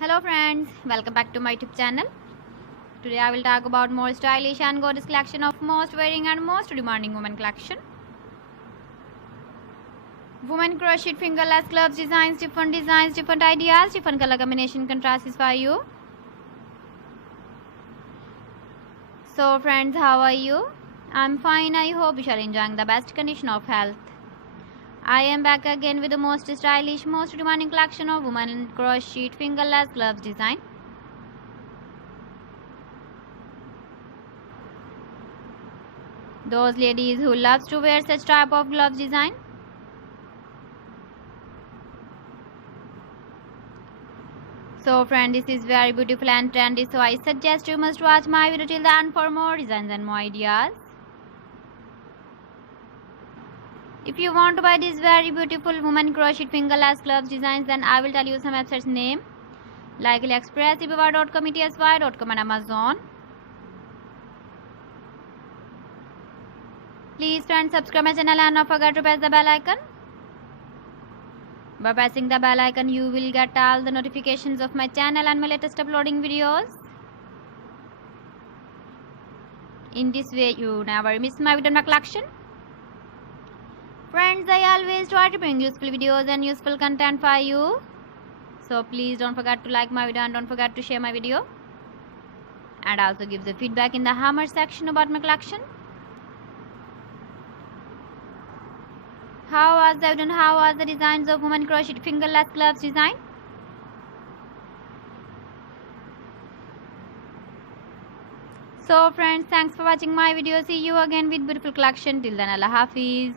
Hello friends, welcome back to my YouTube channel. Today I will talk about more stylish and gorgeous collection of most wearing and most demanding women collection. Women crochet fingerless gloves designs, different ideas, different color combination contrasts for you. So friends, how are you? I'm fine. I hope you are enjoying the best condition of health. I am back again with the most stylish, most demanding collection of women crochet fingerless gloves design. Those ladies who loves to wear such type of gloves design. So friend, this is very beautiful and trendy, so I suggest you must watch my video till the end for more designs and more ideas. If you want to buy these very beautiful women crochet fingerless gloves designs, then I will tell you some websites name like AliExpress, eBay.com, ETSY.com and Amazon. Please friends, subscribe my channel and don't forget to press the bell icon. By pressing the bell icon, you will get all the notifications of my channel and my latest uploading videos. In this way, you never miss my video in my collection. Friends, I always try to bring useful videos and useful content for you. So please don't forget to like my video and don't forget to share my video. And also give the feedback in the hammer section about my collection. How was the video and how was the designs of women crochet fingerless gloves design? So friends, thanks for watching my video. See you again with beautiful collection. Till then, Allah Hafiz.